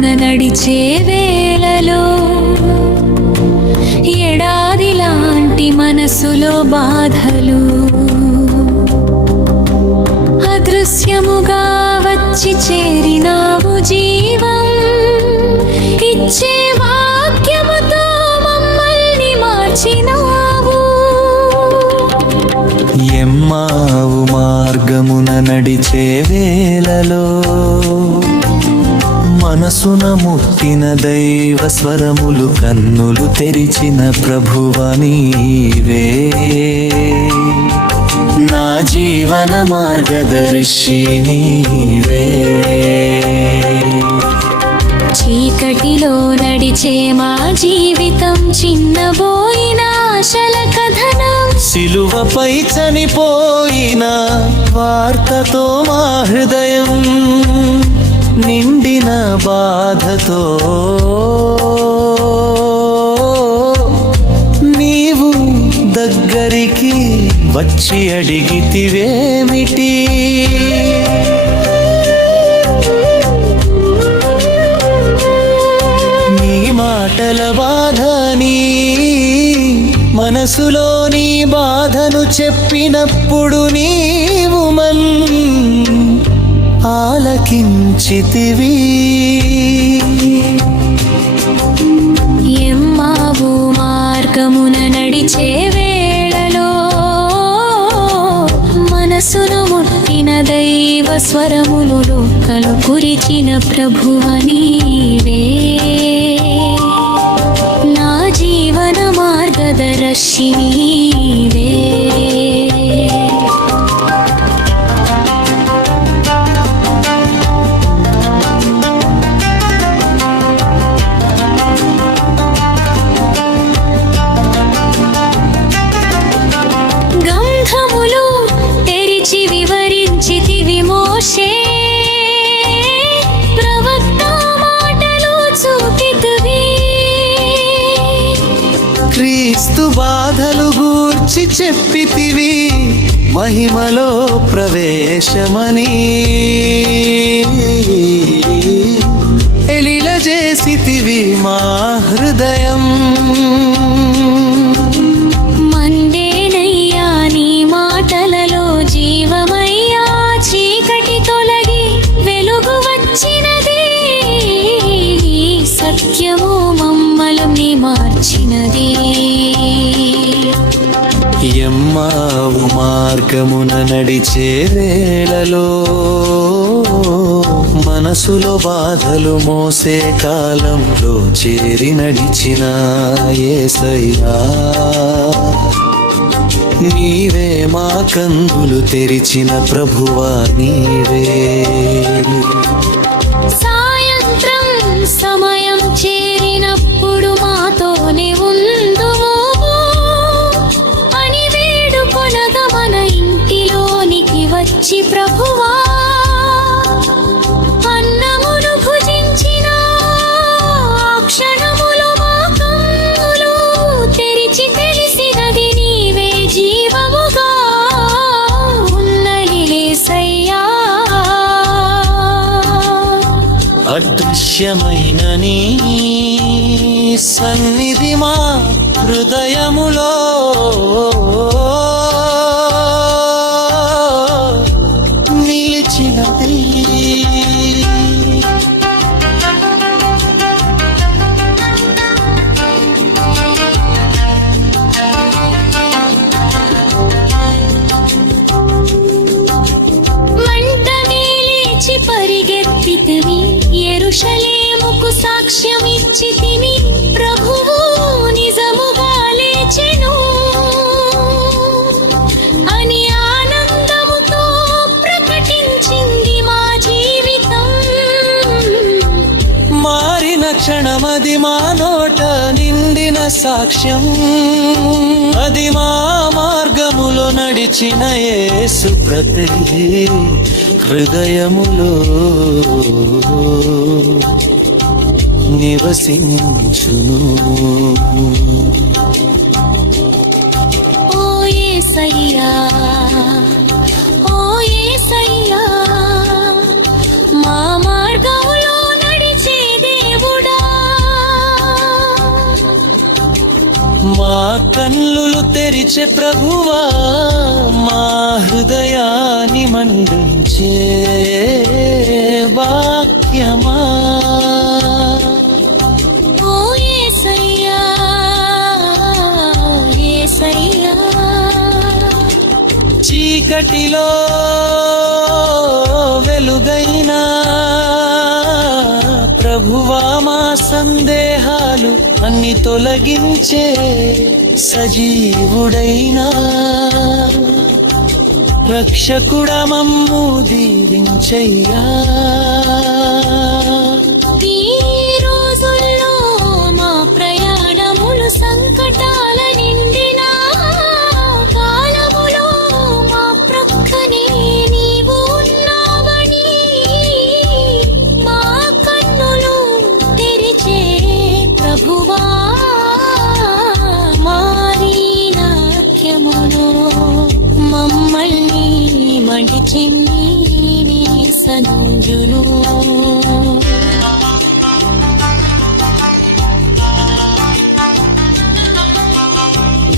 మార్గమున నడిచే వేళలో ఎడాది లాంటి మనసులో బాధలు అదృశ్యముగా వచ్చి చేరినావు, జీవం ఇచ్చే వాక్యముతో మమ్మల్ని మార్చినావు. ఎమ్మావు మార్గమున నడిచే వేళలో మనసున ముట్టిన దైవ స్వరములు, కన్నులు తెరిచిన ప్రభువా నీవే. నా జీవన మార్గదర్శి నీవే. చీకటిలో నడిచే మా జీవితం చిన్నబోయిన ఆశల కథనం, సిలువపై చనిపోయిన వార్తతో మా హృదయం నిండిన బాధతో నీవు దగ్గరికి వచ్చి అడిగితివేమిటి? నీ మాటల బాధని, మనసులోని బాధను చెప్పినప్పుడు నీవు ఆలకించితివి. ఎమ్మావు మార్గమున నడిచే వేళలో మనసును ముట్టిన దైవ స్వరములు, కలు కురిచిన ప్రభువా నీవే. నా జీవన మార్గదర్శి నీవే. గంధములు తెరిచి వివరించితివి మోషే, ప్రవక్త మాటలు చూపితివి. క్రీస్తు బాధలు గూర్చి చెప్పితివి, మహిమలో ప్రవేశమని ఎలిల చేసితివి మా హృదయం. మండేనయ్యా నీ మాటలలో జీవమయ్యా, చీకటి తొలగి వెలుగు వచ్చినది, సత్యము మమ్మల్ని మార్చినది. ఎమ్మావు మార్గమున నడిచే వేళలో మనసులో బాధలు మోసే కాలంలో చేరి నడిచిన యేసయ్యా, నీవే మా కందులు తెరిచిన ప్రభువా నీవే. సాయంత్రం సమయం చేరినప్పుడు మాతోనే ఉందువు అని వేడుకొనగా మన ఇంటిలోనికి వచ్చి ప్రభువా అన్నమును భుజించిన క్షణములో మా కన్నులు తెరిచి తెలిసినది నీవే జీవముగా ఉన్నది యేసయ్యా. అదృశ్యమైన నీ సన్నిధి మా హృదయములో నిలిచినది. వెంటనే లేచి పరిగెత్తితివి, యెరూషలేముకు సాక్ష్యం ఇచ్చితివి, ప్రభువు నిజముగా లేచెను అని ఆనందముతో ప్రకటించింది మా జీవితం. మారిన క్షణమది మా నోట నిండిన సాక్ష్యం, అది మా మార్గములో నడిచిన యేసు ప్రతి హృదయములో నివసించును. ఓ యేసయ్యా, ఓ యేసయ్యా, మా మార్గములో నడిచే కన్నులు తెరిచే ప్రభువా, మా హృదయాన్ని మండించే వాక్యమా. ఓ యేసయ్యా, యేసయ్యా, చీకటిలో వెలుగైనా ప్రభువా, మా సందేహాలు అన్ని తొలగించే సజీవుడైనా రక్షకుడా మమ్ము దీవించయ్యా. ఈ రోజుల్లో మా ప్రయాణములు సంకటాల నిండిన కాలములో మా ప్రక్కనే నీవు ఉన్నావని మా కన్నులు తెరిచే ప్రభువా, మారి నాట్యములో మమ్మల్ని మడిచిన్ని నీ సన్నిధిలో.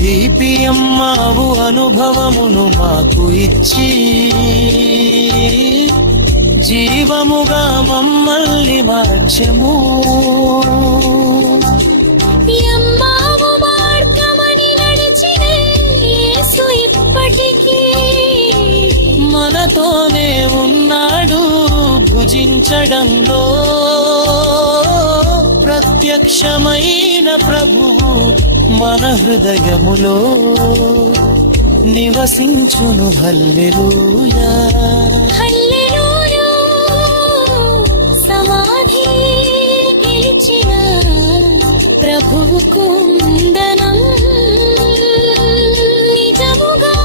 దీపియమ్మావు అనుభవమును మాకు ఇచ్చి జీవముగా మమ్మల్ని మార్చెము. యమ్మావు మార్గమని నడిచిన యేసు ఇప్పటికీ మనతోనే ఉన్నాడు, భుజించడంలో ప్రత్యక్షమైన ప్రభువు మన హృదయములో నివసించును. హల్లెలూయా, హల్లెలూయా. సమాధి గెలిచిన ప్రభువుకు వందనం, నిజముగా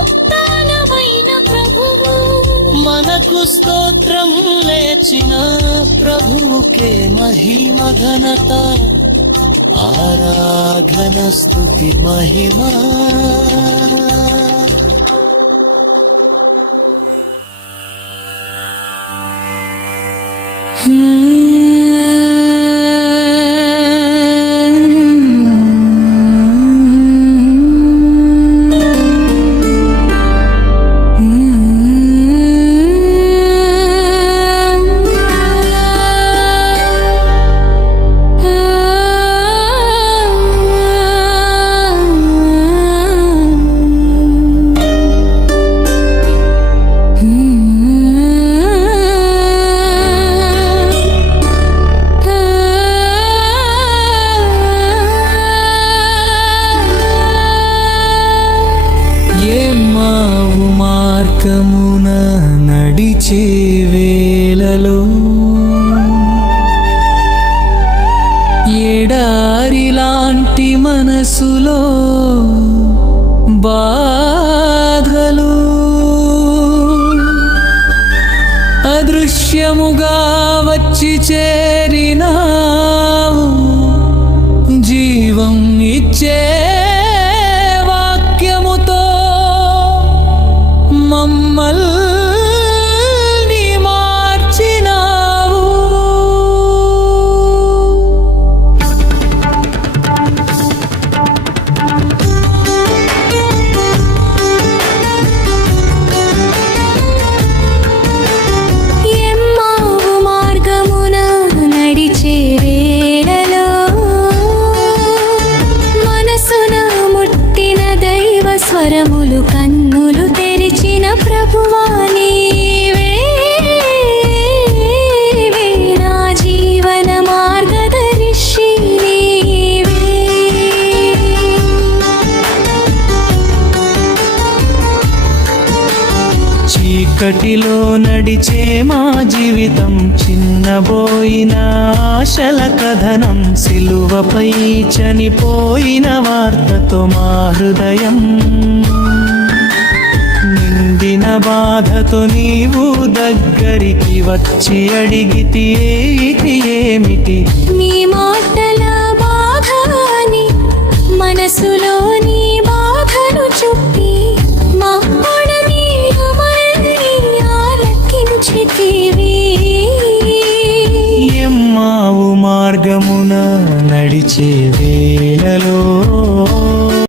ఉత్థానమైన ప్రభువు మనకు స్తోత్రం. లేచిన ప్రభువుకే మహిమ ఘనత, ఆరాధన స్తుతి మహిమ. మార్గమున నడిచే వేళలో ఎడారిలాంటి మనసులో బాధలు అదృశ్యముగా వచ్చి చేరినావు, జీవం ఇచ్చే వాక్యముతో మమ్మల్ని మార్చినావు. యమ్మావు మార్గమున నడిచే వేళలో మనసున ముట్టిన దైవ స్వరములు కన్నులు తెరిచిన ప్రభువా నీవే, నా జీవన మార్గదర్శి నీవే. చీకటిలో నడిచే మా జీవితం చిన్నబోయిన ఆశల కథనం, సిలువపై చనిపోయిన వార్తతో మా హృదయం నిండిన బాధతో నీవు దగ్గరికి వచ్చి అడిగితి ఏమిటి నీ మాటల బాధని మనసులో నీ బాధను చుట్టి మమ్మల్ని ఆలకించితివి. యమ్మావు మార్గమున నడిచే వేళలో